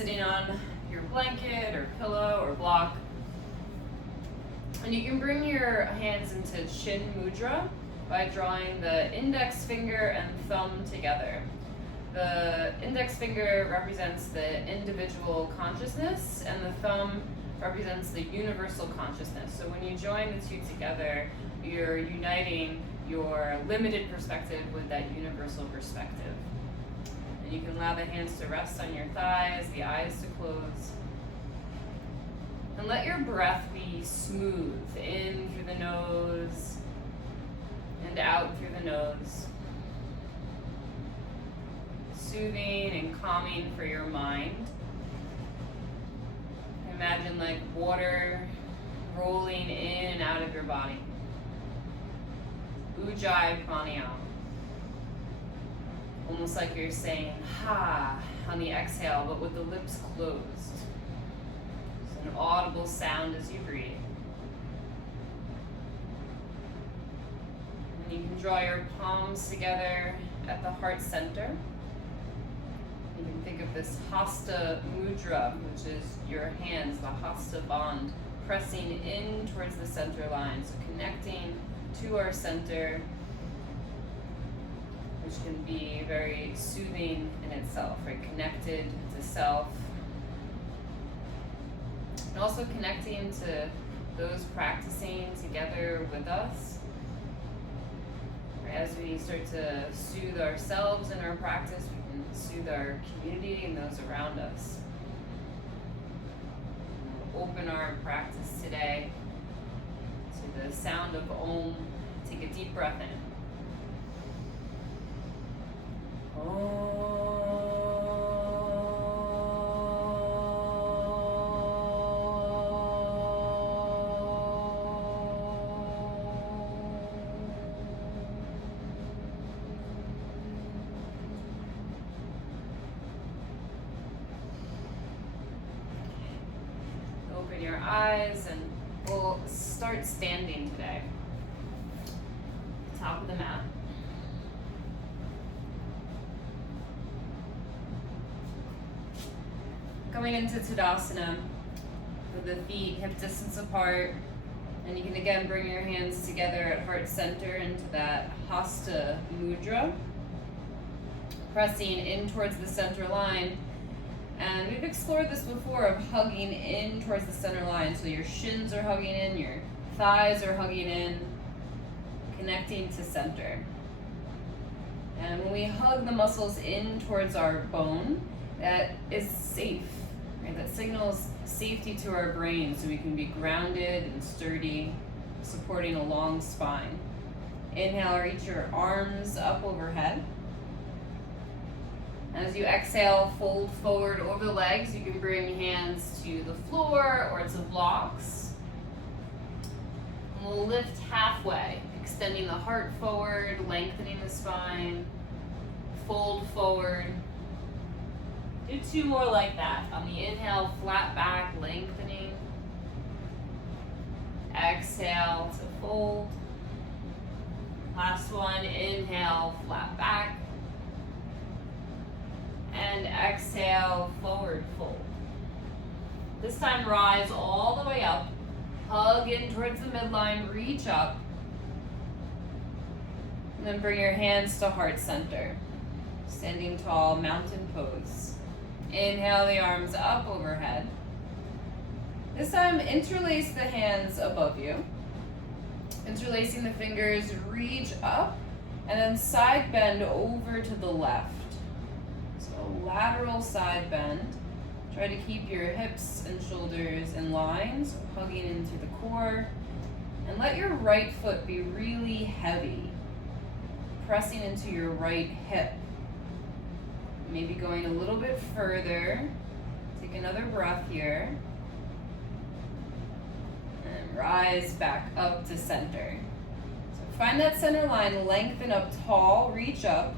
sitting on your blanket or pillow or block. And you can bring your hands into Chin Mudra by drawing the index finger and thumb together. The index finger represents the individual consciousness, and the thumb represents the universal consciousness. So when you join the two together, you're uniting your limited perspective with that universal perspective. And you can allow the hands to rest on your thighs, the eyes to close. And let your breath be smooth, in through the nose and out through the nose. Soothing and calming for your mind. Imagine like water rolling in and out of your body. Ujjayi pranayama. Almost like you're saying ha on the exhale, but with the lips closed. It's an audible sound as you breathe. And you can draw your palms together at the heart center. You can think of this Hasta Mudra, which is your hands, the Hasta bond, pressing in towards the center line. So connecting to our center, which can be very soothing in itself, right? Connected to self. And also connecting to those practicing together with us. As we start to soothe ourselves in our practice, we can soothe our community and those around us. We'll open our practice today to the sound of Om. Take a deep breath in. Om. Open your eyes and we'll start standing today. Top of the mat. Going into Tadasana with the feet hip distance apart, and you can again bring your hands together at heart center into that Hasta Mudra, pressing in towards the center line. And we've explored this before of hugging in towards the center line. So your shins are hugging in, your thighs are hugging in, connecting to center. And when we hug the muscles in towards our bone, that is safe, right? That signals safety to our brain so we can be grounded and sturdy, supporting a long spine. Inhale, reach your arms up overhead. As you exhale, fold forward over the legs. You can bring hands to the floor or to blocks. And we'll lift halfway, extending the heart forward, lengthening the spine. Fold forward. Do two more like that. On the inhale, flat back, lengthening. Exhale to fold. Last one, inhale, flat back. And exhale, forward fold. This time rise all the way up. Hug in towards the midline, reach up. And then bring your hands to heart center. Standing tall, mountain pose. Inhale the arms up overhead. This time interlace the hands above you. Interlacing the fingers, reach up. And then side bend over to the left. Lateral side bend. Try to keep your hips and shoulders in line, so hugging into the core. And let your right foot be really heavy, pressing into your right hip. Maybe going a little bit further. Take another breath here. And rise back up to center. So find that center line, lengthen up tall, reach up.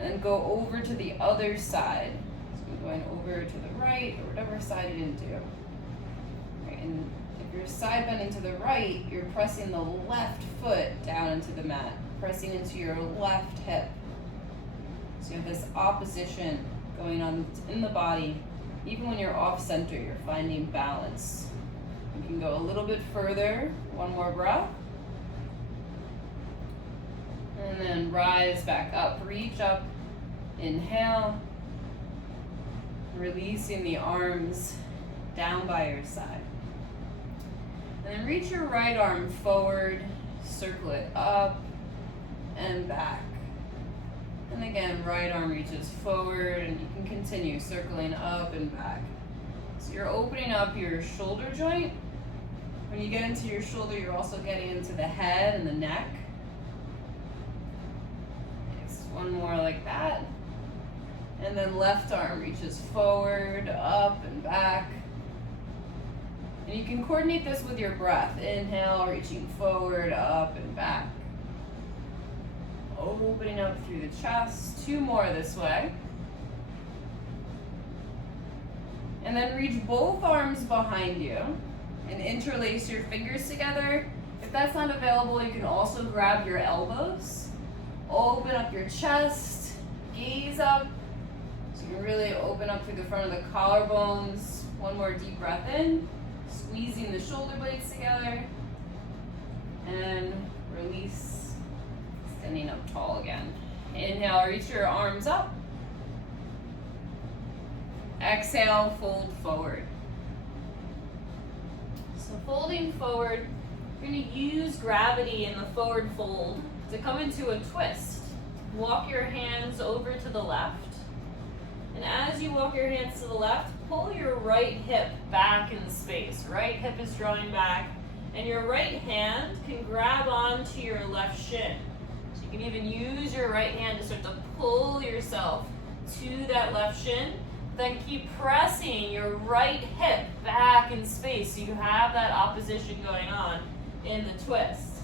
And go over to the other side. So you're going over to the right or whatever side you're into. Right, and if you're side bending to the right, you're pressing the left foot down into the mat, pressing into your left hip. So you have this opposition going on in the body. Even when you're off center, you're finding balance. You can go a little bit further. One more breath. And then rise back up. Reach up. Inhale. Releasing the arms down by your side. And then reach your right arm forward. Circle it up and back. And again, right arm reaches forward, and you can continue circling up and back. So you're opening up your shoulder joint. When you get into your shoulder, you're also getting into the head and the neck. Next, one more like that. And then left arm reaches forward, up and back. And you can coordinate this with your breath. Inhale, reaching forward, up and back. Opening up through the chest. Two more this way. And then reach both arms behind you and interlace your fingers together. If that's not available, you can also grab your elbows. Open up your chest. Gaze up. So you can really open up through the front of the collarbones. One more deep breath in. Squeezing the shoulder blades together. And release. Standing up tall again. Inhale, reach your arms up. Exhale, fold forward. So folding forward, you're going to use gravity in the forward fold to come into a twist. Walk your hands over to the left. And as you walk your hands to the left, pull your right hip back in space. Right hip is drawing back, and your right hand can grab onto your left shin. You can even use your right hand to start to pull yourself to that left shin. Then keep pressing your right hip back in space so you have that opposition going on in the twist.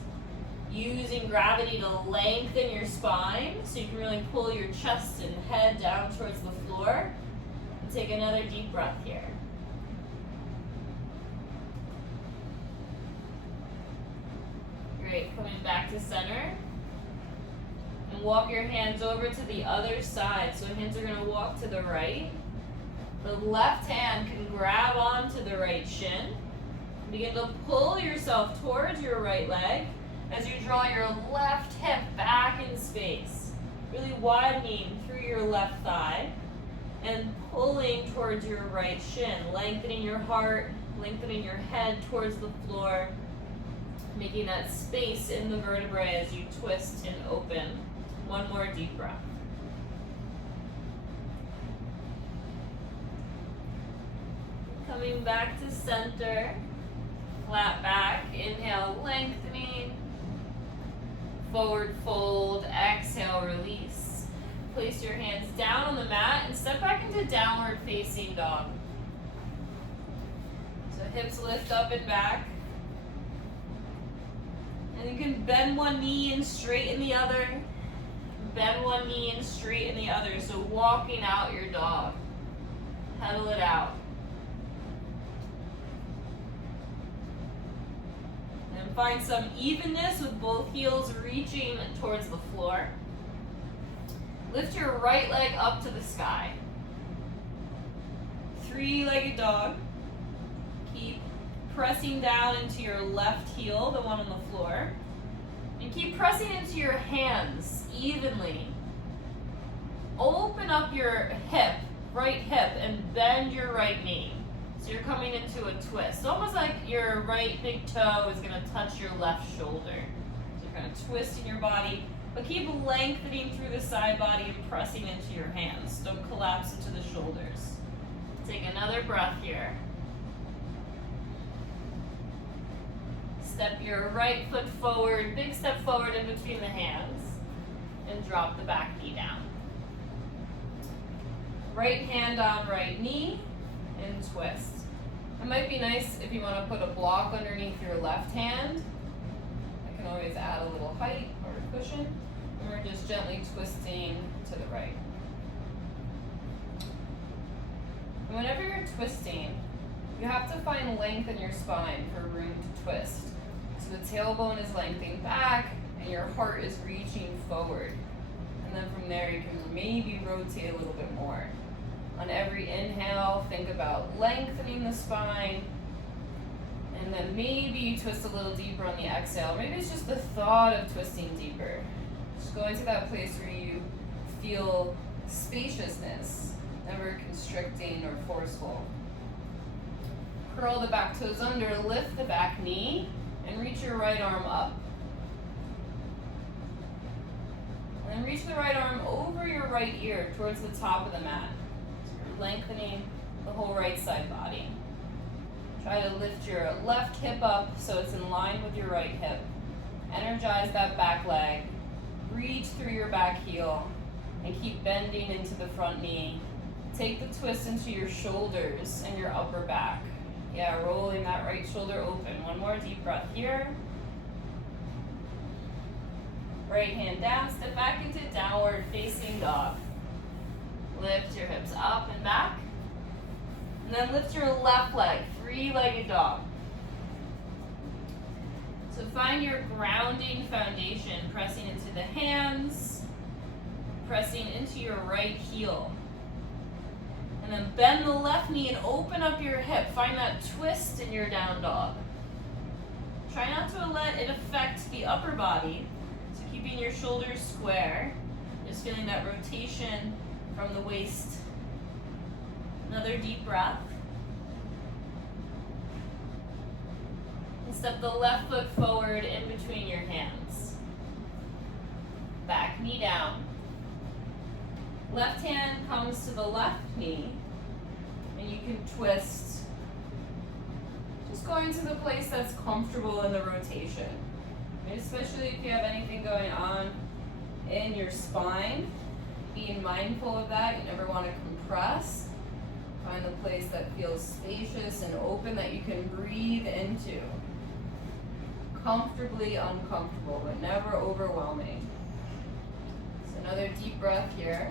Using gravity to lengthen your spine so you can really pull your chest and head down towards the floor. And take another deep breath here. Great, coming back to center. And walk your hands over to the other side. So hands are going to walk to the right. The left hand can grab onto the right shin. Begin to pull yourself towards your right leg as you draw your left hip back in space. Really widening through your left thigh and pulling towards your right shin. Lengthening your heart, lengthening your head towards the floor. Making that space in the vertebrae as you twist and open. One more deep breath. Coming back to center. Flat back. Inhale, lengthening. Forward fold. Exhale, release. Place your hands down on the mat and step back into downward facing dog. So hips lift up and back. And you can bend one knee and straighten the other. Bend one knee and straighten the other. So walking out your dog. Pedal it out. And find some evenness with both heels reaching towards the floor. Lift your right leg up to the sky. Three-legged dog. Keep pressing down into your left heel, the one on the floor. And keep pressing into your hands evenly. Open up your hip, right hip, and bend your right knee. So you're coming into a twist. Almost like your right big toe is going to touch your left shoulder. So you're kind of twisting your body, but keep lengthening through the side body and pressing into your hands. Don't collapse into the shoulders. Take another breath here. Step your right foot forward, big step forward in between the hands, and drop the back knee down. Right hand on right knee, and twist. It might be nice if you want to put a block underneath your left hand. I can always add a little height or a cushion. And we're just gently twisting to the right. And whenever you're twisting, you have to find length in your spine for room to twist. So the tailbone is lengthening back and your heart is reaching forward. And then from there you can maybe rotate a little bit more. On every inhale, think about lengthening the spine. And then maybe you twist a little deeper on the exhale. Maybe it's just the thought of twisting deeper. Just go into that place where you feel spaciousness, never constricting or forceful. Curl the back toes under, lift the back knee, and reach your right arm up. And then reach the right arm over your right ear towards the top of the mat. So you're lengthening the whole right side body. Try to lift your left hip up so it's in line with your right hip. Energize that back leg. Reach through your back heel and keep bending into the front knee. Take the twist into your shoulders and your upper back. Yeah, rolling that right shoulder open. One more deep breath here. Right hand down, step back into downward facing dog. Lift your hips up and back. And then lift your left leg, three-legged dog. So find your grounding foundation, pressing into the hands, pressing into your right heel. And then bend the left knee and open up your hip. Find that twist in your down dog. Try not to let it affect the upper body. So keeping your shoulders square. Just feeling that rotation from the waist. Another deep breath. And step the left foot forward in between your hands. Back knee down. Left hand comes to the left knee, and you can twist. Just going to the place that's comfortable in the rotation. And especially if you have anything going on in your spine, being mindful of that. You never want to compress. Find a place that feels spacious and open that you can breathe into. Comfortably uncomfortable, but never overwhelming. So another deep breath here.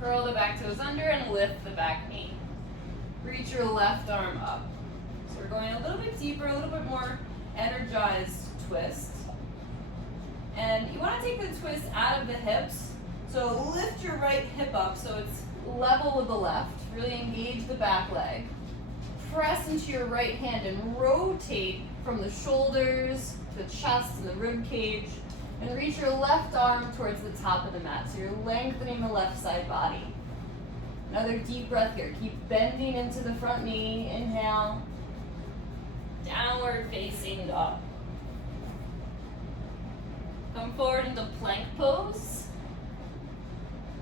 Curl the back toes under and lift the back knee. Reach your left arm up. So we're going a little bit deeper, a little bit more energized twist. And you want to take the twist out of the hips. So lift your right hip up so it's level with the left. Really engage the back leg. Press into your right hand and rotate from the shoulders, the chest, and the rib cage. And reach your left arm towards the top of the mat. So you're lengthening the left side body. Another deep breath here. Keep bending into the front knee. Inhale. Downward facing dog. Come forward into plank pose.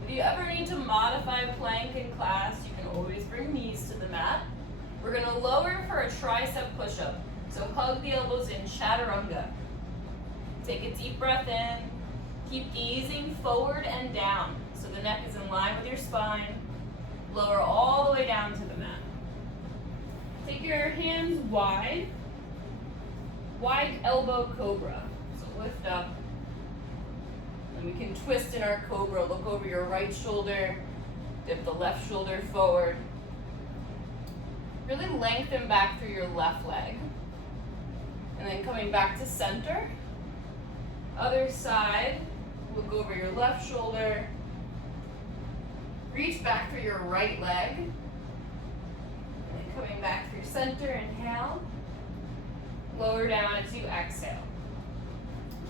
If you ever need to modify plank in class, you can always bring knees to the mat. We're going to lower for a tricep push-up. So hug the elbows in, chaturanga. Take a deep breath in. Keep easing forward and down so the neck is in line with your spine. Lower all the way down to the mat. Take your hands wide. Wide elbow cobra. So lift up. And we can twist in our cobra. Look over your right shoulder. Dip the left shoulder forward. Really lengthen back through your left leg. And then coming back to center. Other side, look over your left shoulder. Reach back through your right leg. And then coming back through center, inhale. Lower down as you exhale.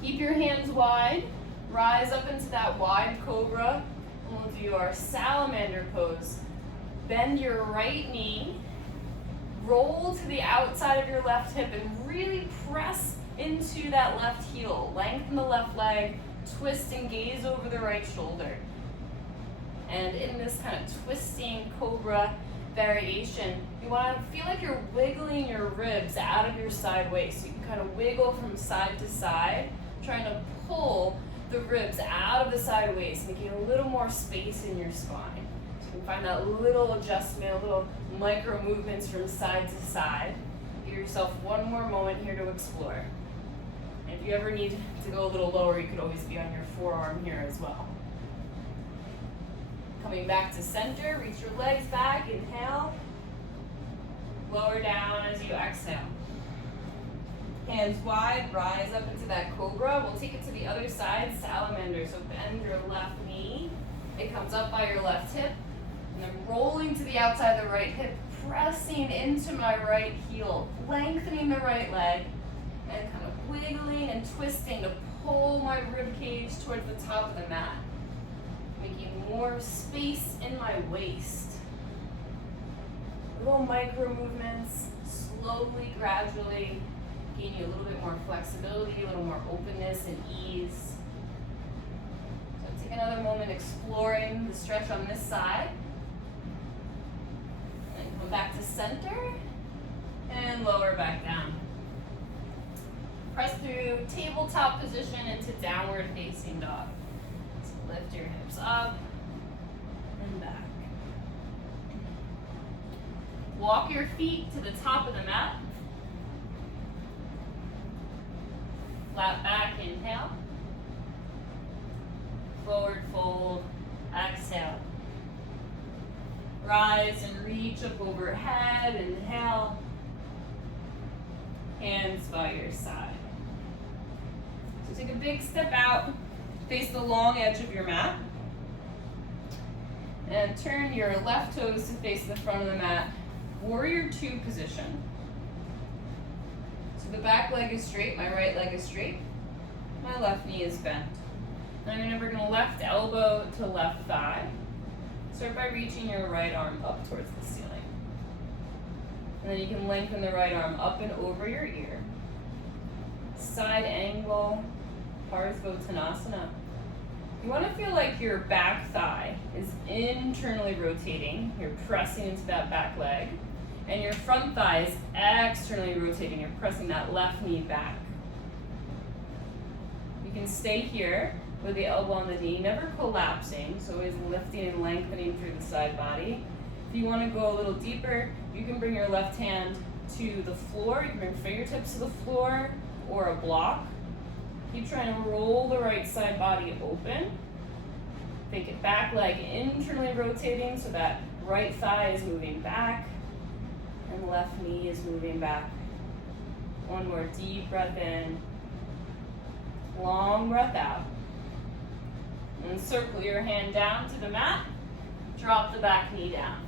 Keep your hands wide. Rise up into that wide cobra. And we'll do our salamander pose. Bend your right knee. Roll to the outside of your left hip and really press into that left heel. Lengthen the left leg, twist and gaze over the right shoulder. And in this kind of twisting cobra variation, you want to feel like you're wiggling your ribs out of your side waist. So you can kind of wiggle from side to side, trying to pull the ribs out of the side waist, making a little more space in your spine. So you can find that little adjustment, little micro movements from side to side. Give yourself one more moment here to explore. If you ever need to go a little lower, you could always be on your forearm here as well. Coming back to center, reach your legs back, inhale. Lower down as you exhale. Hands wide, rise up into that cobra. Yoga. We'll take it to the other side, Salamander. So bend your left knee. It comes up by your left hip. And then rolling to the outside of the right hip, pressing into my right heel, lengthening the right leg, and kind of wiggling and twisting to pull my rib cage towards the top of the mat, making more space in my waist. Little micro movements, slowly, gradually, gain you a little bit more flexibility, a little more openness and ease. So take another moment exploring the stretch on this side. And come back to center and lower back down. Press through tabletop position into downward facing dog. So lift your hips up and back. Walk your feet to the top of the mat. Flat back, inhale. Forward fold, exhale. Rise and reach up overhead, inhale. Hands by your side. So take a big step out, face the long edge of your mat. And turn your left toes to face the front of the mat. Warrior two position. So the back leg is straight, my right leg is straight, my left knee is bent. And I'm going to bring the left elbow to left thigh. Start by reaching your right arm up towards the ceiling. And then you can lengthen the right arm up and over your ear. Side angle, Tadasana. You want to feel like your back thigh is internally rotating. You're pressing into that back leg. And your front thigh is externally rotating. You're pressing that left knee back. You can stay here with the elbow on the knee, never collapsing, so always lifting and lengthening through the side body. If you want to go a little deeper, you can bring your left hand to the floor. You can bring fingertips to the floor or a block. Keep trying to roll the right side body open. Think it back leg internally rotating so that right thigh is moving back and left knee is moving back. One more deep breath in. Long breath out. And circle your hand down to the mat. Drop the back knee down.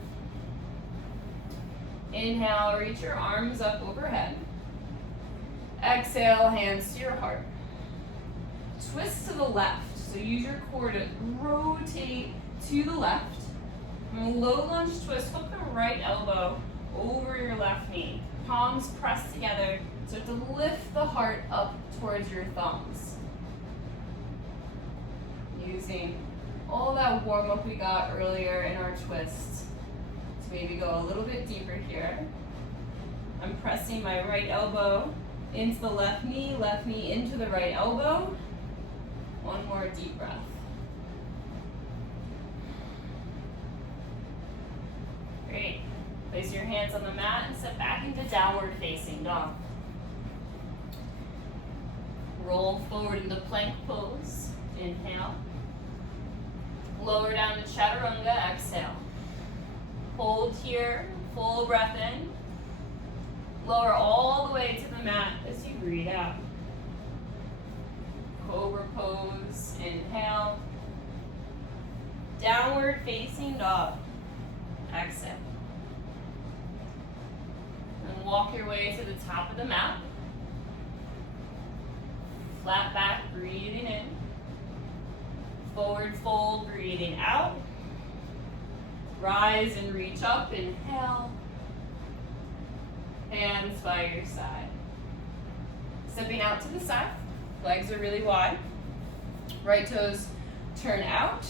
Inhale, reach your arms up overhead. Exhale, hands to your heart. Twist to the left. So use your core to rotate to the left. From a low lunge twist, hook the right elbow over your left knee. Palms pressed together. Start to lift the heart up towards your thumbs. Using all that warm up we got earlier in our twist. So maybe go a little bit deeper here. I'm pressing my right elbow into the left knee into the right elbow. One more deep breath. Great. Place your hands on the mat and step back into downward facing dog. Roll forward into plank pose. Inhale. Lower down to chaturanga. Exhale. Hold here. Full breath in. Lower all the way to the mat as you breathe out. Cobra pose. Inhale. Downward facing dog. Exhale. And walk your way to the top of the mat. Flat back, breathing in. Forward fold, breathing out. Rise and reach up, inhale. Hands by your side. Stepping out to the side, legs are really wide. Right toes turn out,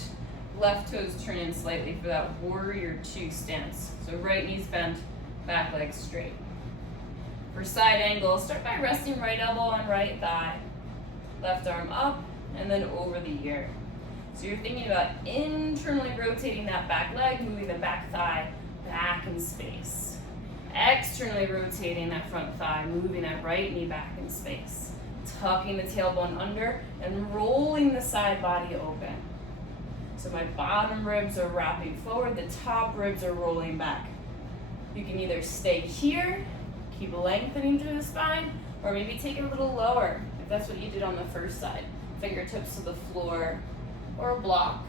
left toes turn in slightly for that warrior two stance. So right knee's bent, back leg straight. For side angle, start by resting right elbow on right thigh. Left arm up, and then over the ear. So you're thinking about internally rotating that back leg, moving the back thigh back in space. Externally rotating that front thigh, moving that right knee back in space. Tucking the tailbone under and rolling the side body open. So my bottom ribs are wrapping forward, the top ribs are rolling back. You can either stay here, keep lengthening through the spine, or maybe take it a little lower. If That's what you did on the first side. Fingertips to the floor or a block.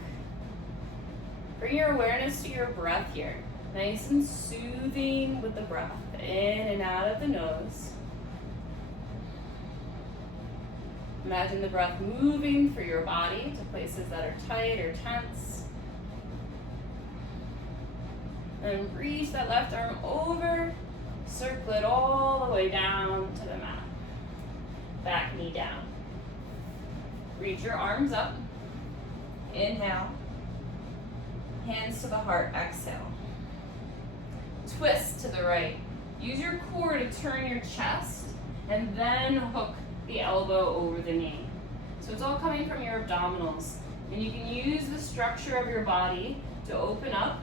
Bring your awareness to your breath here. Nice and soothing with the breath. In and out of the nose. Imagine the breath moving through your body to places that are tight or tense. And reach that left arm over. Circle it all the way down to the mat. Back knee down. Reach your arms up. Inhale. Hands to the heart. Exhale. Twist to the right. Use your core to turn your chest and then hook the elbow over the knee. So it's all coming from your abdominals. And you can use the structure of your body to open up.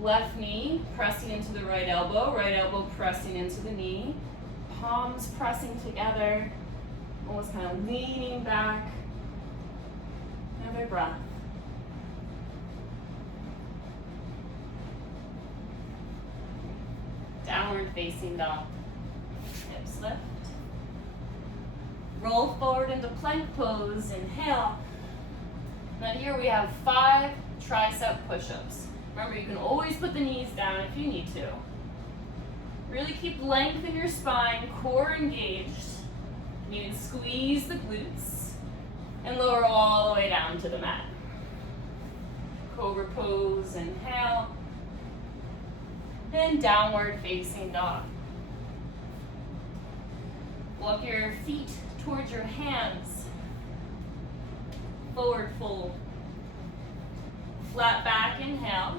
Left knee pressing into the right elbow pressing into the knee. Palms pressing together, almost kind of leaning back. Another breath. Downward facing dog. Hips lift. Roll forward into plank pose. Inhale. Now here we have 5 tricep push-ups. Remember, you can always put the knees down if you need to. Really keep length in your spine, core engaged. You can squeeze the glutes and lower all the way down to the mat. Cobra pose. Inhale. And downward facing dog. Walk your feet towards your hands. Forward fold. Flat back, inhale.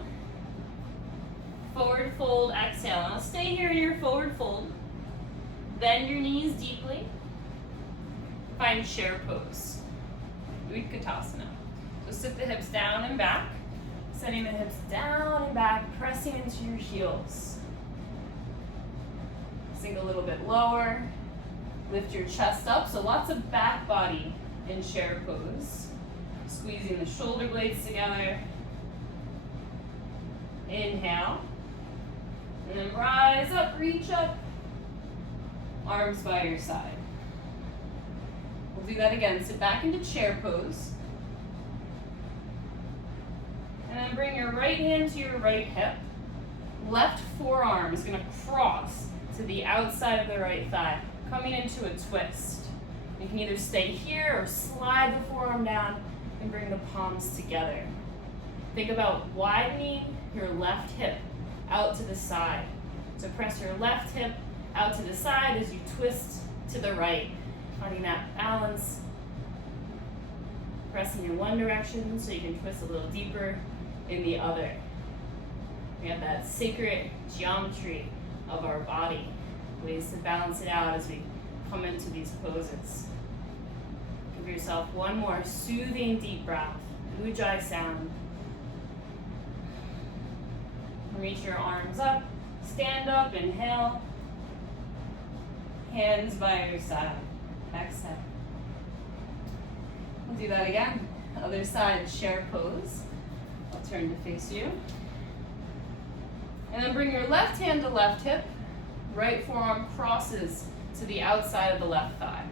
Forward fold, exhale. Now stay here in your forward fold. Bend your knees deeply. Find chair pose. Tadasana. So sit the hips down and back. Sending the hips down and back, pressing into your heels. Sink a little bit lower. Lift your chest up. So lots of back body in chair pose. Squeezing the shoulder blades together. Inhale. And then rise up, reach up. Arms by your side. We'll do that again. Sit back into chair pose. And then bring your right hand to your right hip. Left forearm is going to cross to the outside of the right thigh, coming into a twist. You can either stay here or slide the forearm down and bring the palms together. Think about widening your left hip out to the side. So press your left hip out to the side as you twist to the right, finding that balance. Pressing in one direction so you can twist a little deeper in the other. We have that sacred geometry of our body, ways to balance it out as we come into these poses. Give yourself one more soothing deep breath, Ujjayi sound. Reach your arms up, stand up, inhale. Hands by your side, exhale. We'll do that again. Other side, chair pose. I'll turn to face you. And then bring your left hand to left hip. Right forearm crosses to the outside of the left thigh.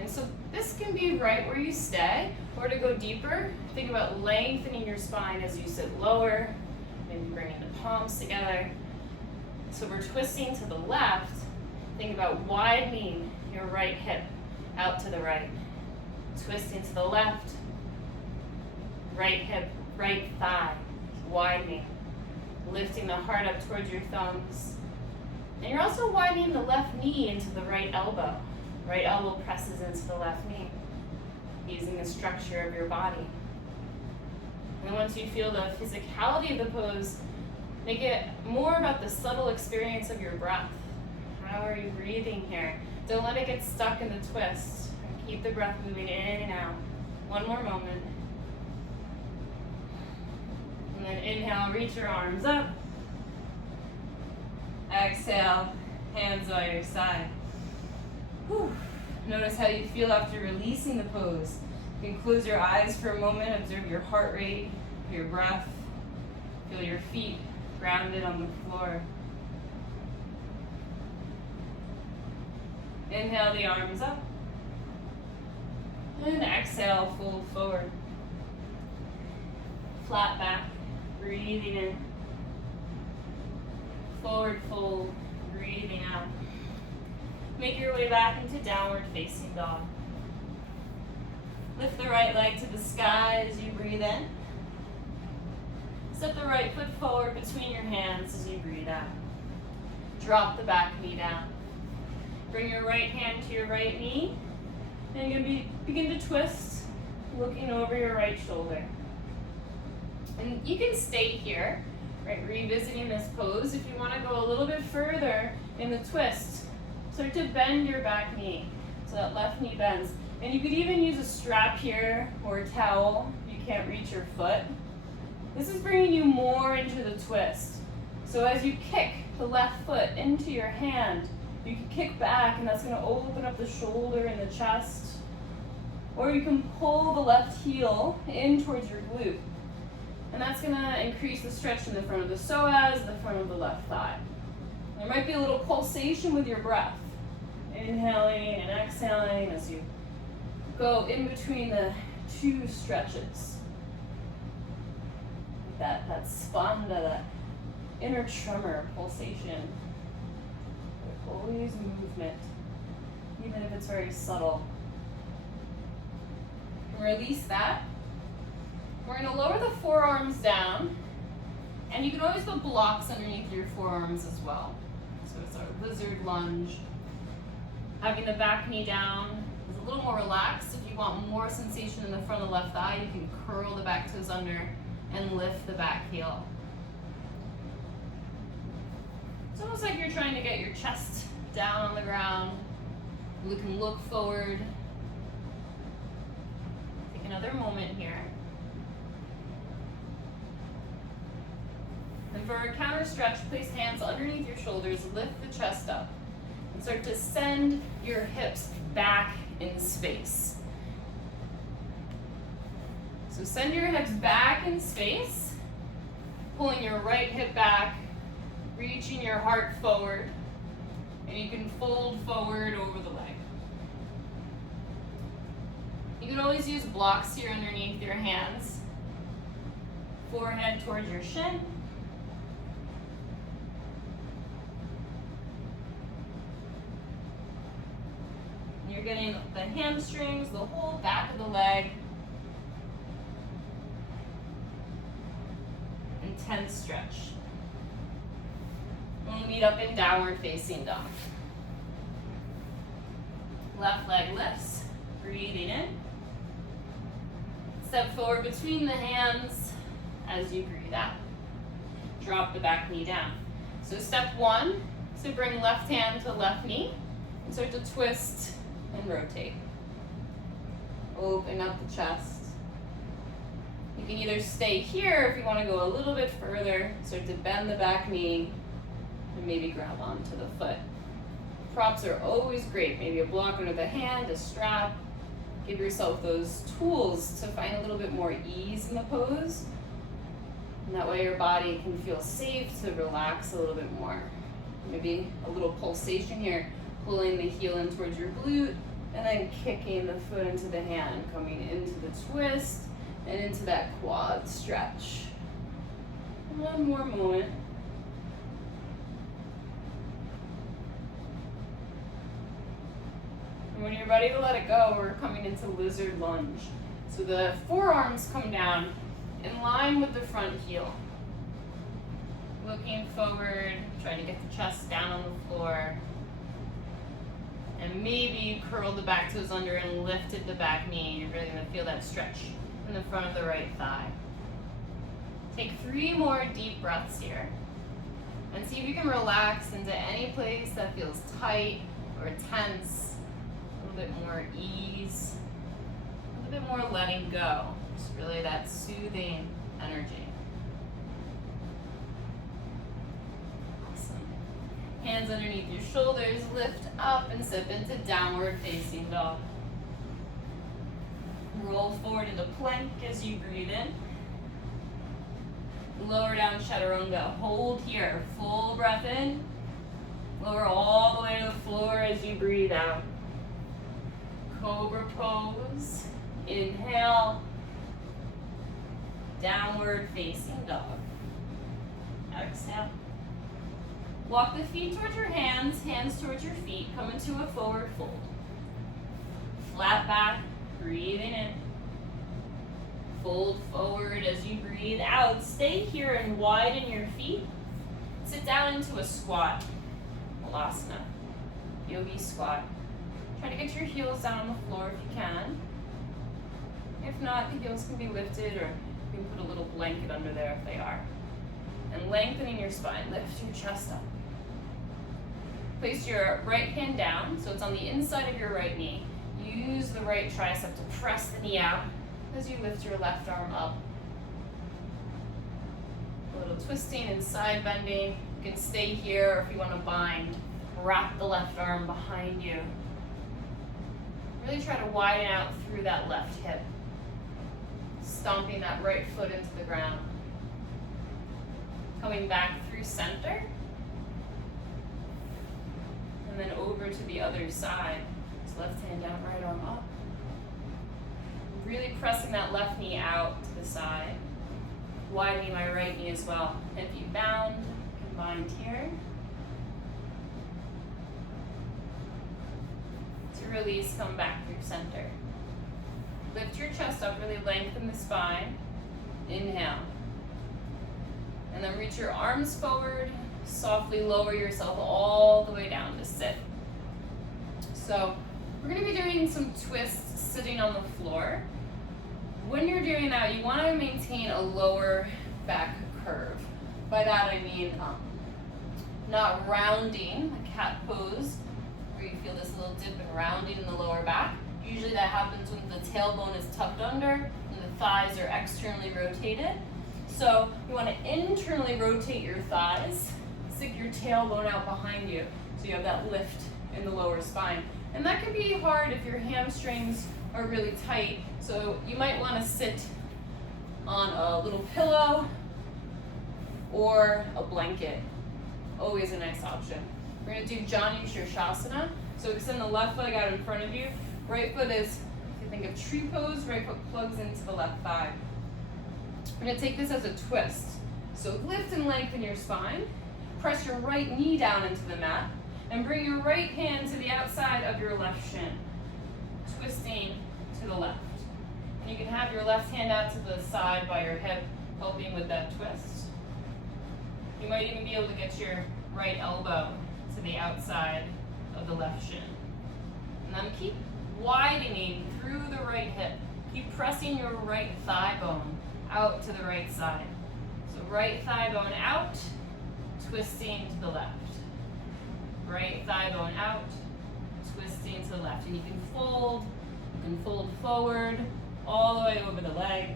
And so this can be right where you stay, or to go deeper, think about lengthening your spine as you sit lower, maybe bringing the palms together. So we're twisting to the left. Think about widening your right hip out to the right. Twisting to the left, right hip, right thigh, widening. Lifting the heart up towards your thumbs. And you're also widening the left knee into the right elbow. Right elbow presses into the left knee, using the structure of your body. And once you feel the physicality of the pose, make it more about the subtle experience of your breath. How are you breathing here? Don't let it get stuck in the twist. Keep the breath moving in and out. One more moment. And then inhale, reach your arms up. Exhale, hands by your side. Whew. Notice how you feel after releasing the pose. You can close your eyes for a moment, observe your heart rate, your breath. Feel your feet grounded on the floor. Inhale the arms up. And exhale, fold forward. Flat back, breathing in. Forward fold, breathing out. Make your way back into downward facing dog. Lift the right leg to the sky as you breathe in. Step the right foot forward between your hands as you breathe out. Drop the back knee down. Bring your right hand to your right knee. And you're going to begin to twist, looking over your right shoulder. And you can stay here, right, revisiting this pose. If you want to go a little bit further in the twist, start to bend your back knee so that left knee bends. And you could even use a strap here or a towel if you can't reach your foot. This is bringing you more into the twist. So as you kick the left foot into your hand, you can kick back, and that's going to open up the shoulder and the chest. Or you can pull the left heel in towards your glute. And that's going to increase the stretch in the front of the psoas, the front of the left thigh. There might be a little pulsation with your breath. Inhaling and exhaling as you go in between the two stretches. That spanda, that inner tremor pulsation. There's always movement, even if it's very subtle. Release that. We're going to lower the forearms down, and you can always put blocks underneath your forearms as well. So it's our lizard lunge. Having the back knee down is a little more relaxed. If you want more sensation in the front of the left thigh, you can curl the back toes under and lift the back heel. It's almost like you're trying to get your chest down on the ground. You can look forward. Take another moment here. And for a counter stretch, place hands underneath your shoulders, lift the chest up, and start to send your hips back in space. So send your hips back in space, pulling your right hip back, reaching your heart forward, and you can fold forward over the leg. You can always use blocks here underneath your hands. Forehead towards your shin. You're getting the hamstrings, the whole back of the leg. Intense stretch. We'll meet up in downward facing dog. Left leg lifts, breathing in. Step forward between the hands as you breathe out. Drop the back knee down. So step one, so bring left hand to left knee and start to twist and rotate. Open up the chest. You can either stay here if you want to go a little bit further, start to bend the back knee, and maybe grab onto the foot. Props are always great. Maybe a block under the hand, a strap. Give yourself those tools to find a little bit more ease in the pose. And that way your body can feel safe to relax a little bit more. Maybe a little pulsation here, pulling the heel in towards your glute, and then kicking the foot into the hand, coming into the twist, and into that quad stretch. One more moment. And when you're ready to let it go, we're coming into lizard lunge. So the forearms come down in line with the front heel. Looking forward, trying to get the chest down on the floor. And maybe you curled the back toes under and lifted the back knee. You're really going to feel that stretch in the front of the right thigh. Take 3 more deep breaths here. And see if you can relax into any place that feels tight or tense. A little bit more ease. A little bit more letting go. Just really that soothing energy. Awesome. Hands underneath your shoulders, lift up and step into downward facing dog. Roll forward into plank as you breathe in. Lower down chaturanga. Hold here. Full breath in. Lower all the way to the floor as you breathe out. Cobra pose. Inhale, downward facing dog. Exhale. Walk the feet towards your hands, hands towards your feet. Come into a forward fold. Flat back, breathing in. Fold forward as you breathe out. Stay here and widen your feet. Sit down into a squat. Malasana. Yogi squat. Try to get your heels down on the floor if you can. If not, the heels can be lifted, or you can put a little blanket under there if they are. And lengthening your spine, lift your chest up. Place your right hand down, so it's on the inside of your right knee. Use the right tricep to press the knee out as you lift your left arm up. A little twisting and side bending. You can stay here, or if you want to bind, wrap the left arm behind you. Really try to widen out through that left hip. Stomping that right foot into the ground. Coming back through center. And then over to the other side. So left hand down, right arm up. Really pressing that left knee out to the side. Widening my right knee as well. If you bound, combined here. To release, come back through center. Lift your chest up, really lengthen the spine. Inhale. And then reach your arms forward. Softly lower yourself all the way down to sit. So we're going to be doing some twists sitting on the floor. When you're doing that, you want to maintain a lower back curve. By that I mean not rounding, a cat pose, where you feel this little dip and rounding in the lower back. Usually that happens when the tailbone is tucked under and the thighs are externally rotated. So you want to internally rotate your thighs, stick your tailbone out behind you so you have that lift in the lower spine. And that can be hard if your hamstrings are really tight. So you might want to sit on a little pillow or a blanket. Always a nice option. We're going to do Janu Shirshasana. So extend the left leg out in front of you. Right foot is, if you think of tree pose, right foot plugs into the left thigh. We're going to take this as a twist. So lift and lengthen your spine. Press your right knee down into the mat. And bring your right hand to the outside of your left shin. Twisting to the left. And you can have your left hand out to the side by your hip, helping with that twist. You might even be able to get your right elbow to the outside of the left shin. And then keep widening through the right hip. Keep pressing your right thigh bone out to the right side. So right thigh bone out, twisting to the left. Right thigh bone out, twisting to the left. And you can fold forward, all the way over the leg.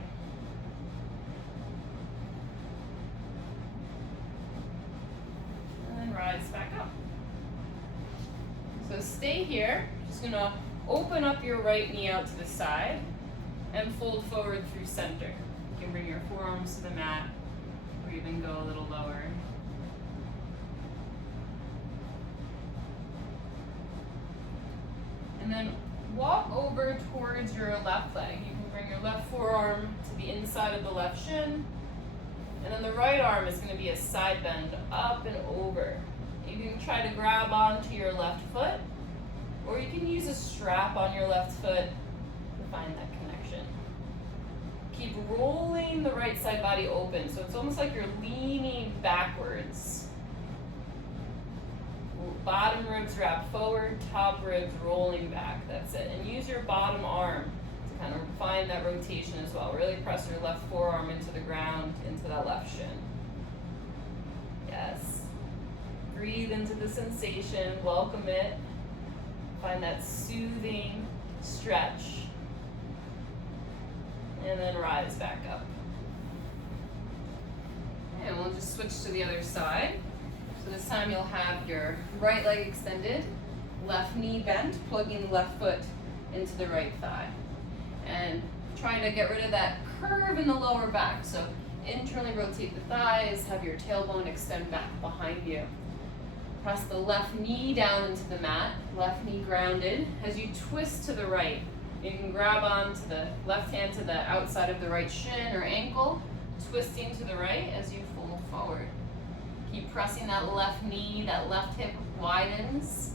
And then rise back up. So stay here. Just gonna open up your right knee out to the side and fold forward through center. You can bring your forearms to the mat or even go a little lower. And then walk over towards your left leg. You can bring your left forearm to the inside of the left shin. And then the right arm is going to be a side bend up and over. You can try to grab onto your left foot, or you can use a strap on your left foot to find that connection. Keep rolling the right side body open, so it's almost like you're leaning backwards. Bottom ribs wrap forward, top ribs rolling back, that's it. And use your bottom arm to kind of find that rotation as well. Really press your left forearm into the ground, into that left shin. Yes. Breathe into the sensation, welcome it. Find that soothing stretch. And then rise back up. And we'll just switch to the other side. So this time you'll have your right leg extended, left knee bent, plugging the left foot into the right thigh. And trying to get rid of that curve in the lower back. So internally rotate the thighs, have your tailbone extend back behind you. Press the left knee down into the mat, left knee grounded. As you twist to the right, You can grab onto the left hand to the outside of the right shin or ankle, twisting to the right as you fold forward. Keep pressing that left knee, that left hip widens.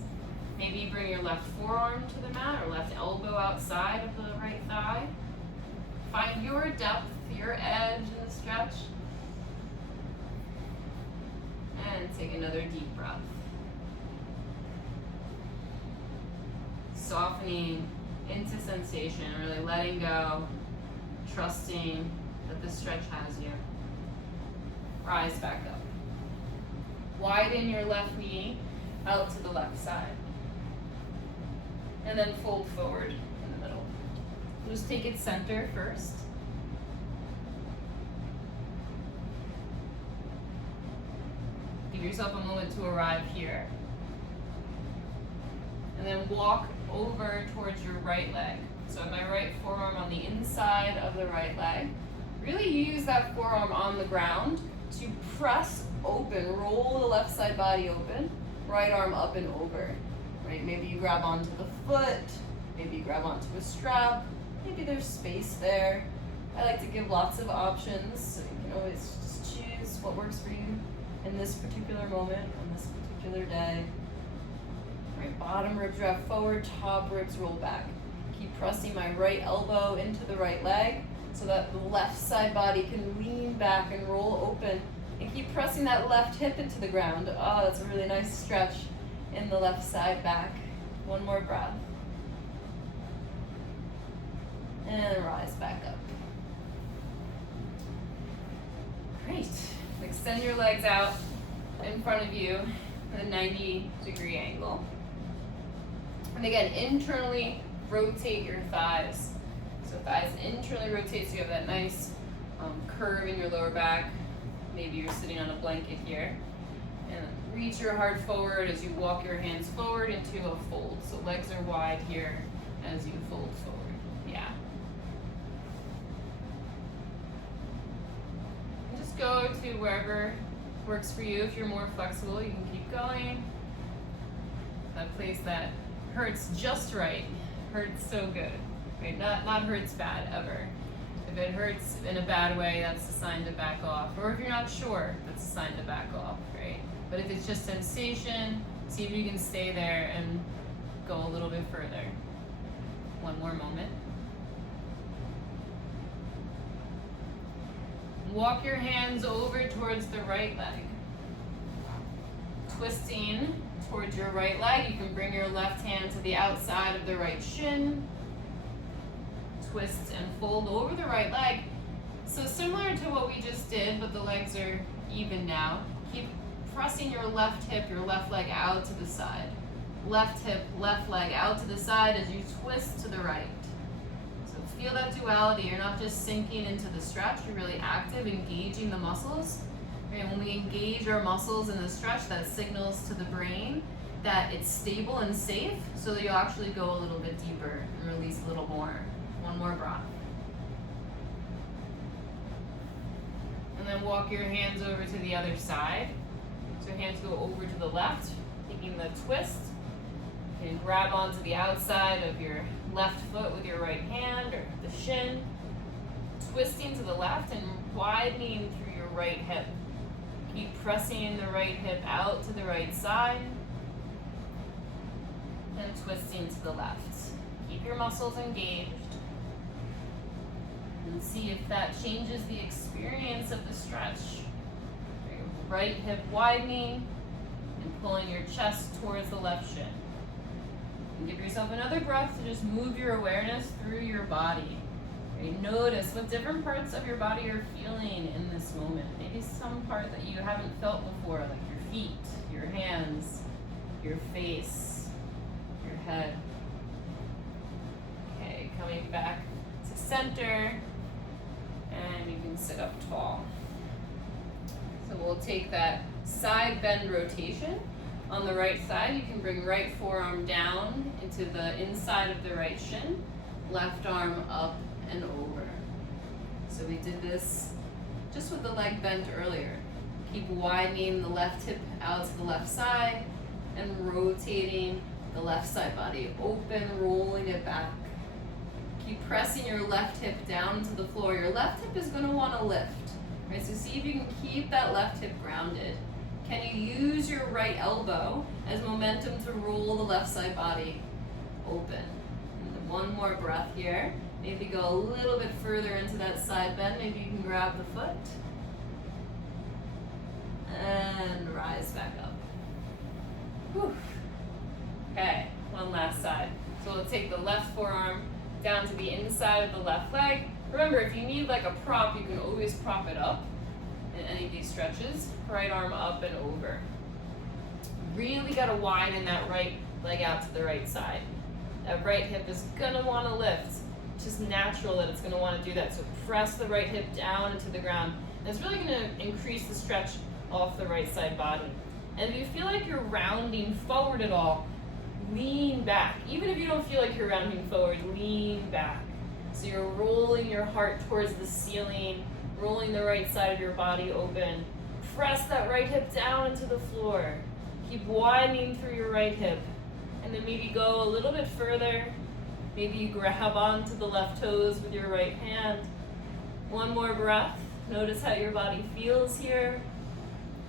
Maybe you bring your left forearm to the mat or left elbow outside of the right thigh. Find your depth, your edge in the stretch. And take another deep breath. Softening into sensation, really letting go, trusting that this stretch has you. Rise back up. Widen your left knee out to the left side. And then fold forward in the middle. Just take it center first. Give yourself a moment to arrive here. And then walk over towards your right leg. So my right forearm on the inside of the right leg. Really use that forearm on the ground to press open, roll the left side body open, right arm up and over. Right? Maybe you grab onto the foot, maybe you grab onto a strap, maybe there's space there. I like to give lots of options, so you can always just choose what works for you in this particular moment, on this particular day. Right, bottom ribs wrap forward, top ribs roll back. Keep pressing my right elbow into the right leg so that the left side body can lean back and roll open. And keep pressing that left hip into the ground. Oh, that's a really nice stretch in the left side back. One more breath. And rise back up. Great. Extend your legs out in front of you at a 90-degree angle. And again, internally rotate your thighs. So thighs internally rotate so you have that nice curve in your lower back. Maybe you're sitting on a blanket here. And reach your heart forward as you walk your hands forward into a fold. So legs are wide here as you fold forward. Yeah. And just go to wherever works for you. If you're more flexible, you can keep going. That place that hurts just right, hurts so good, right? Not hurts bad ever. If it hurts in a bad way, that's a sign to back off. Or if you're not sure, that's a sign to back off, right? But if it's just sensation, see if you can stay there and go a little bit further. One more moment. Walk your hands over towards the right leg. Twisting towards your right leg, you can bring your left hand to the outside of the right shin. Twist and fold over the right leg. So similar to what we just did, but the legs are even now. Keep pressing your left hip, your left leg out to the side. Left hip, left leg out to the side as you twist to the right. So feel that duality. You're not just sinking into the stretch, you're really active, engaging the muscles. And when we engage our muscles in the stretch, that signals to the brain that it's stable and safe, so that you'll actually go a little bit deeper and release a little more. One more breath. And then walk your hands over to the other side. So hands go over to the left, taking the twist. You can grab onto the outside of your left foot with your right hand or the shin. Twisting to the left and widening through your right hip. Keep pressing the right hip out to the right side. And twisting to the left. Keep your muscles engaged. And see if that changes the experience of the stretch. Your right hip widening and pulling your chest towards the left shin. And give yourself another breath to just move your awareness through your body. Right? Notice what different parts of your body are feeling in this moment. Maybe some part that you haven't felt before, like your feet, your hands, your face, your head. Okay, coming back to center. And you can sit up tall. So we'll take that side bend rotation. On the right side, you can bring right forearm down into the inside of the right shin, left arm up and over. So we did this just with the leg bent earlier. Keep widening the left hip out to the left side and rotating the left side body open, rolling it back. Keep pressing your left hip down to the floor. Your left hip is going to want to lift. Right, so see if you can keep that left hip grounded. Can you use your right elbow as momentum to roll the left side body open? And then one more breath here. Maybe go a little bit further into that side bend. Maybe you can grab the foot. And rise back up. Whew. Okay, one last side. So we'll take the left forearm down to the inside of the left leg. Remember, if you need like a prop, you can always prop it up in any of these stretches. Right arm up and over. Really got to widen that right leg out to the right side. That right hip is going to want to lift. It's just natural that it's going to want to do that. So press the right hip down into the ground. And it's really going to increase the stretch off the right side body. And if you feel like you're rounding forward at all, lean back. Even if you don't feel like you're rounding forward, lean back. So you're rolling your heart towards the ceiling, rolling the right side of your body open. Press that right hip down into the floor. Keep widening through your right hip. And then maybe go a little bit further. Maybe you grab onto the left toes with your right hand. One more breath. Notice how your body feels here.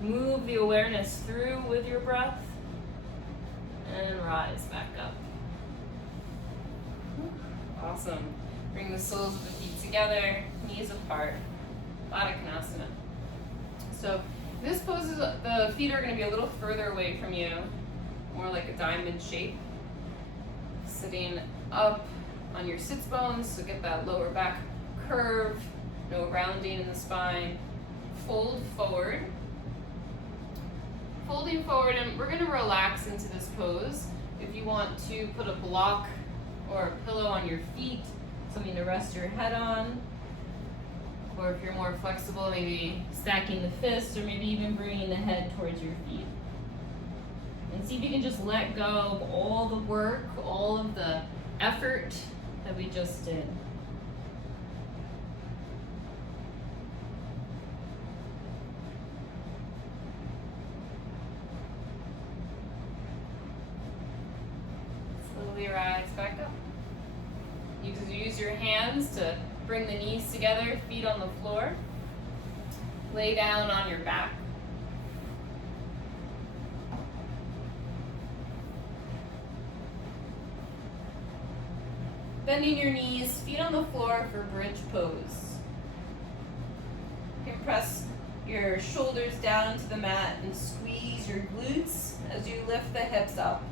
Move the awareness through with your breath. And rise back up. Awesome. Bring the soles of the feet together, knees apart. Tadasana. So this pose is, the feet are going to be a little further away from you, more like a diamond shape. Sitting up on your sits bones, so get that lower back curve, no rounding in the spine. Fold forward. Folding forward, and we're going to relax into this pose. If you want to put a block or a pillow on your feet, something to rest your head on, or if you're more flexible, maybe stacking the fists, or maybe even bringing the head towards your feet. And see if you can just let go of all the work, all of the effort that we just did. Slowly rise back up. You can use your hands to bring the knees together, feet on the floor. Lay down on your back. Bending your knees, feet on the floor for bridge pose. You can press your shoulders down into the mat and squeeze your glutes as you lift the hips up.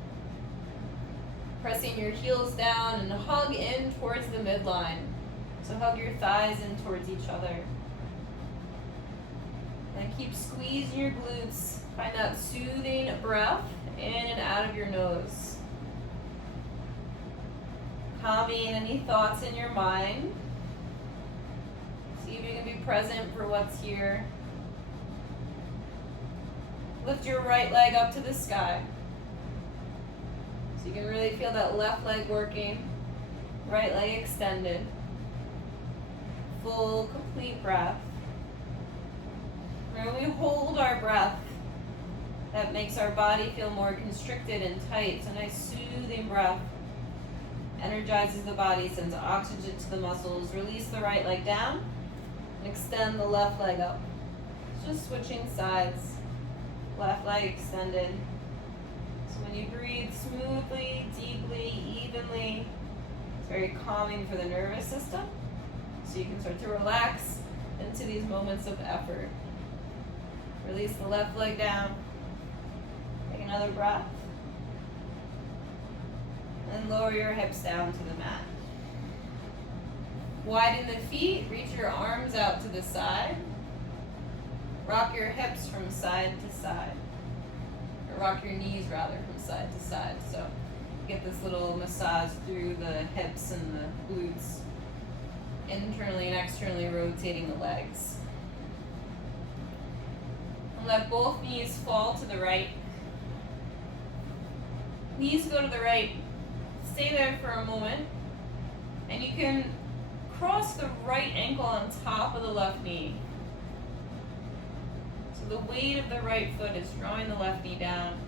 Pressing your heels down and hug in towards the midline. So hug your thighs in towards each other. And keep squeezing your glutes. Find that soothing breath in and out of your nose. Calming any thoughts in your mind. See if you can be present for what's here. Lift your right leg up to the sky. So you can really feel that left leg working, right leg extended. Full, complete breath. When we hold our breath, that makes our body feel more constricted and tight. So nice soothing breath. Energizes the body, sends oxygen to the muscles. Release the right leg down and extend the left leg up. Just switching sides. Left leg extended. So when you breathe smoothly, deeply, evenly, it's very calming for the nervous system. So you can start to relax into these moments of effort. Release the left leg down. Take another breath. And lower your hips down to the mat. Widen the feet, reach your arms out to the side. Rock your hips from side to side. Or rock your knees rather from side to side. So get this little massage through the hips and the glutes. Internally and externally rotating the legs. And let both knees fall to the right. Knees go to the right. Stay there for a moment. And you can cross the right ankle on top of the left knee. So the weight of the right foot is drawing the left knee down.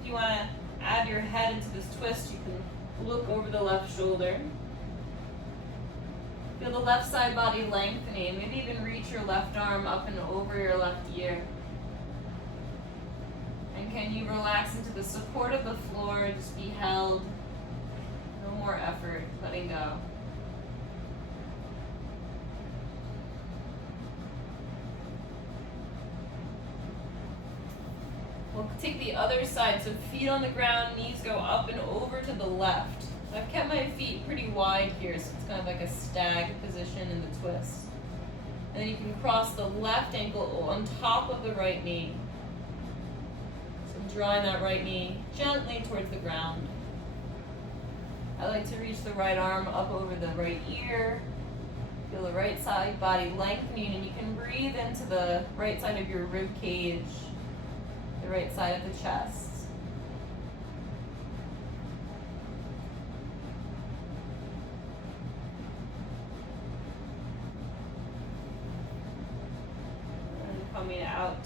If you want to add your head into this twist, you can look over the left shoulder. Feel the left side body lengthening. Maybe even reach your left arm up and over your left ear. And can you relax into the support of the floor? Just be held. No more effort. Letting go. We'll take the other side. So feet on the ground, knees go up and over to the left. I've kept my feet pretty wide here, so it's kind of like a stag position in the twist. And then you can cross the left ankle on top of the right knee. So drawing that right knee gently towards the ground. I like to reach the right arm up over the right ear. Feel the right side body lengthening, and you can breathe into the right side of your rib cage, the right side of the chest. Coming out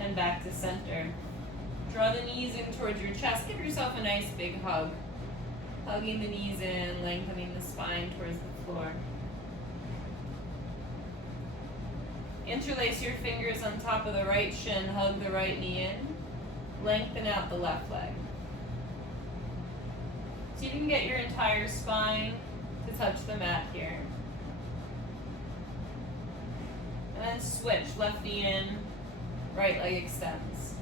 and back to center. Draw the knees in towards your chest. Give yourself a nice big hug. Hugging the knees in, lengthening the spine towards the floor. Interlace your fingers on top of the right shin. Hug the right knee in. Lengthen out the left leg. So you can get your entire spine to touch the mat here. And then switch, left knee in, right leg extends.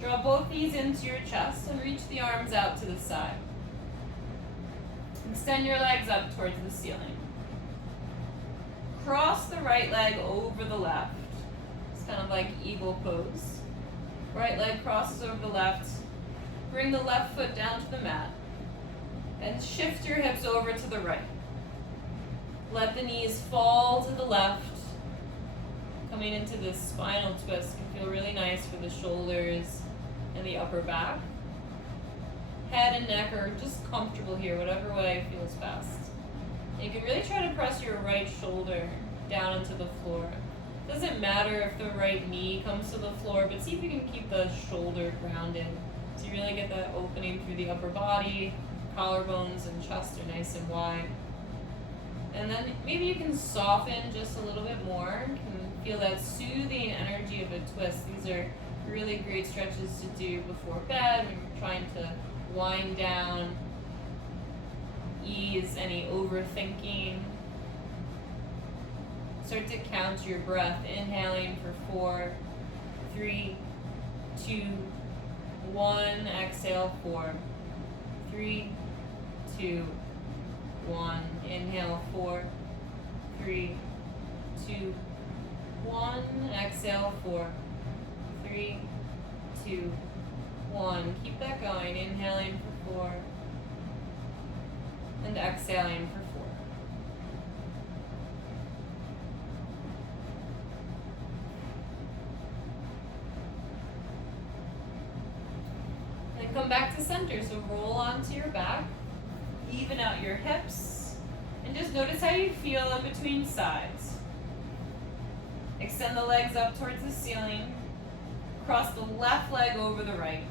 Draw both knees into your chest and reach the arms out to the side. Extend your legs up towards the ceiling. Cross the right leg over the left. It's kind of like eagle pose. Right leg crosses over the left. Bring the left foot down to the mat and shift your hips over to the right. Let the knees fall to the left. Coming into this spinal twist can feel really nice for the shoulders and the upper back. Head and neck are just comfortable here, whatever way feels best. And you can really try to press your right shoulder down into the floor. Doesn't matter if the right knee comes to the floor, but see if you can keep the shoulder grounded. So you really get that opening through the upper body, collarbones and chest are nice and wide. And then maybe you can soften just a little bit more. You can feel that soothing energy of a twist. These are really great stretches to do before bed when you're trying to wind down, ease any overthinking. Start to count your breath, inhaling for 4, 3, 2, 1, exhale 4, 3, 2, 1, inhale 4, 3, 2, 1, exhale 4, 3, 2, 1. Keep that going, inhaling for 4, and exhaling for 4. Come back to center, so roll onto your back, even out your hips, and just notice how you feel in between sides. Extend the legs up towards the ceiling, cross the left leg over the right.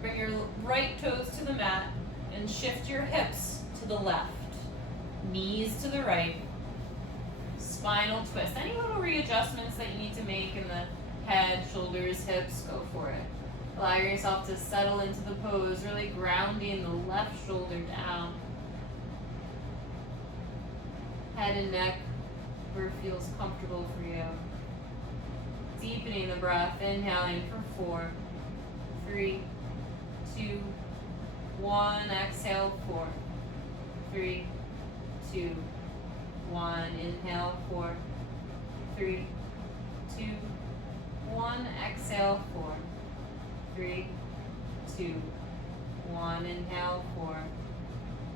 Bring your right toes to the mat and shift your hips to the left, knees to the right, spinal twist. Any little readjustments that you need to make in the head, shoulders, hips, go for it. Allow yourself to settle into the pose, really grounding the left shoulder down. Head and neck, where it feels comfortable for you. Deepening the breath, inhaling for 4, 3, 2, 1, exhale 4, 3, 2, 1, inhale 4, 3, 2, 1, exhale 4. 3, 2, 1, inhale 4,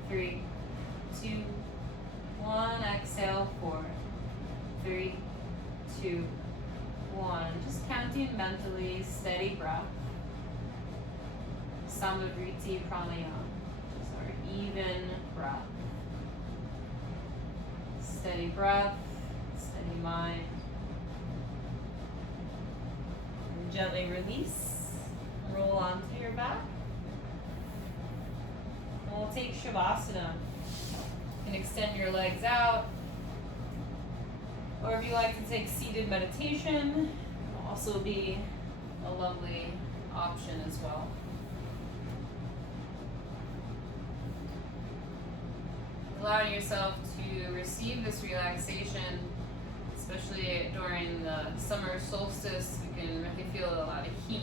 3, 2, 1, exhale 4, 3, 2, 1. Just counting mentally, steady breath. Samavriti pranayama, just our even breath. Steady breath, steady mind. Gently release, roll onto your back. And we'll take Shavasana. You can extend your legs out. Or if you like to take seated meditation, will also be a lovely option as well. Allowing yourself to receive this relaxation, especially during the summer solstice. You can really feel a lot of heat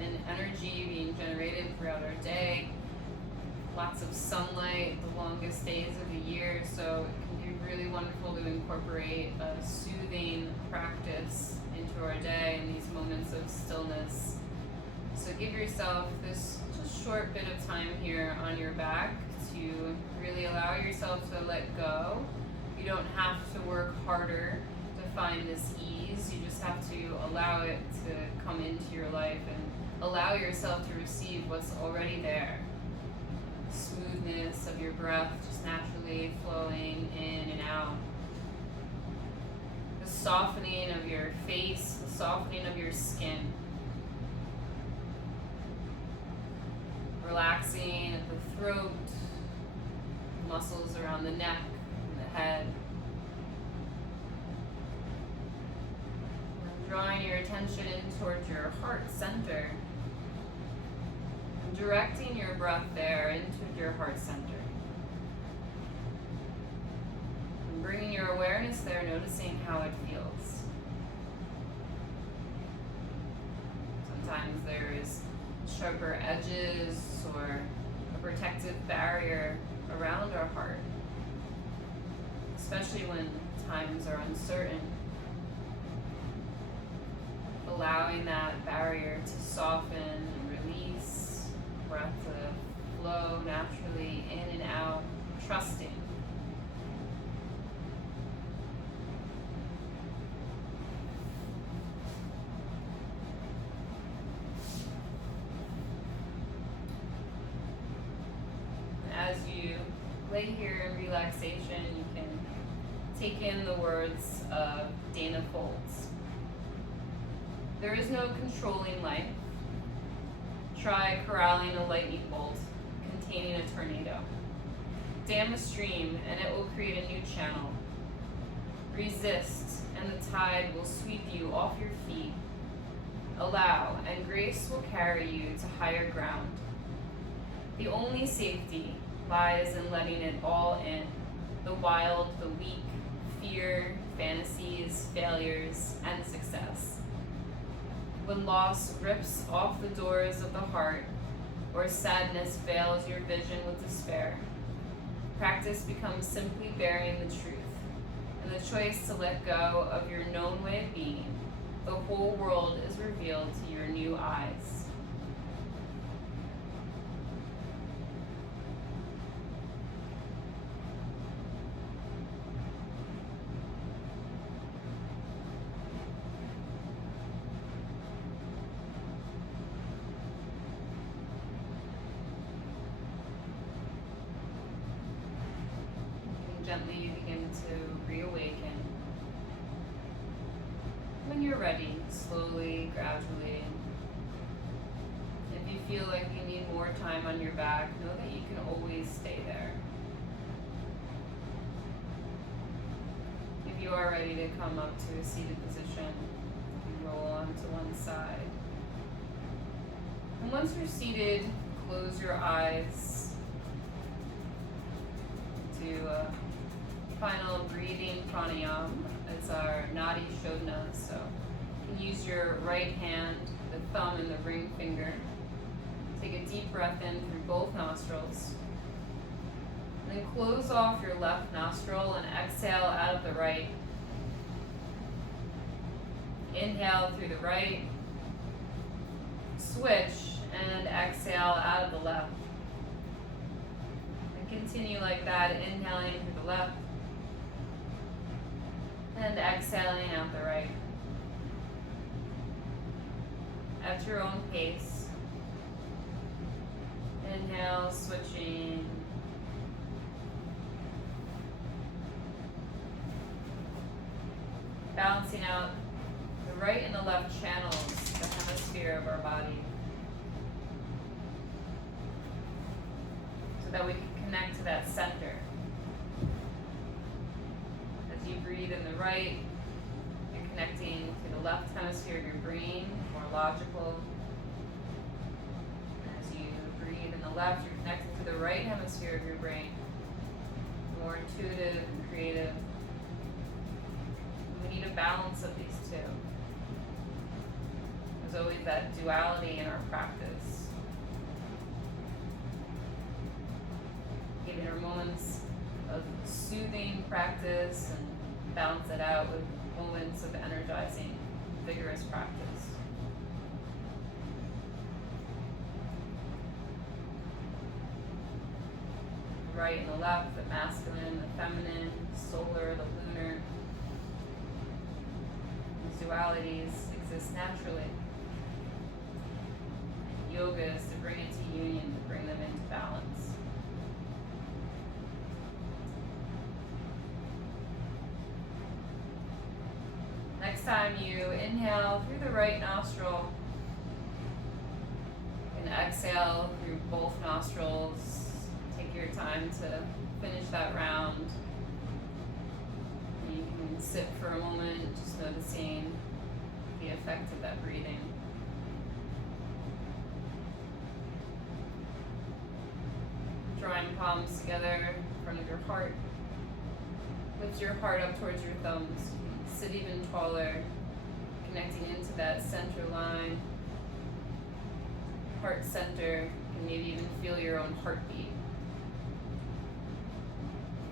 and energy being generated throughout our day. Lots of sunlight, the longest days of the year, so it can be really wonderful to incorporate a soothing practice into our day in these moments of stillness. So give yourself this just short bit of time here on your back to really allow yourself to let go. You don't have to work harder to find this ease. You just have to allow it to come into your life and allow yourself to receive what's already there. Smoothness of your breath just naturally flowing in and out. The softening of your face, the softening of your skin. Relaxing at the throat, muscles around the neck and the head. And drawing your attention in towards your heart center. And directing your breath there into your heart center. And bringing your awareness there, noticing how it feels. Sometimes there is sharper edges or a protective barrier around our heart, especially when times are uncertain. Allowing that barrier to soften and release, breath to flow naturally in and out, trusting. As you lay here in relaxation, you can take in the words of Dana Folds. There is no controlling life. Try corralling a lightning bolt containing a tornado. Dam a stream and it will create a new channel. Resist and the tide will sweep you off your feet. Allow and grace will carry you to higher ground. The only safety lies in letting it all in. The wild, the weak, fear, fantasies, failures, and success. When loss rips off the doors of the heart, or sadness veils your vision with despair, practice becomes simply bearing the truth, and the choice to let go of your known way of being. The whole world is revealed to your new eyes. Gently begin to reawaken. When you're ready, slowly, gradually. If you feel like you need more time on your back, know that you can always stay there. If you are ready to come up to a seated position, you roll onto one side. And once you're seated, close your eyes to final breathing pranayama. It's our Nadi Shodhana, so you can use your right hand, the thumb and the ring finger. Take a deep breath in through both nostrils. And then close off your left nostril and exhale out of the right. Inhale through the right. Switch and exhale out of the left. And continue like that, inhaling through the left. And exhaling out the right. At your own pace. Inhale, switching. Balancing out the right and the left channels that hemisphere of our body, so that we can connect to that center. As you breathe in the right, you're connecting to the left hemisphere of your brain, more logical. And as you breathe in the left, you're connecting to the right hemisphere of your brain, more intuitive and creative. We need a balance of these two. There's always that duality in our practice. Giving our moments of soothing practice and balance it out with moments of energizing, vigorous practice. The right and the left, the masculine, the feminine, the solar, the lunar. These dualities exist naturally. Yoga is to bring it to union, to bring them into balance. Next time you inhale through the right nostril and exhale through both nostrils. Take your time to finish that round. And you can sit for a moment, just noticing the effect of that breathing. Drawing palms together in front of your heart. Lift your heart up towards your thumbs. Sit even taller, connecting into that center line, heart center, and maybe even feel your own heartbeat.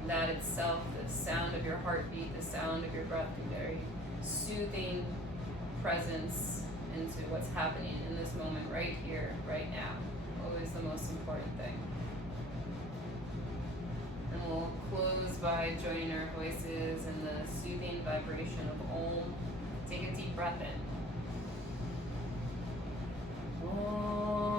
And that itself, the sound of your heartbeat, the sound of your breath, a very soothing presence into what's happening in this moment, right here, right now. Always the most important thing. And we'll close by joining our voices in the soothing vibration of Om. Take a deep breath in. Om.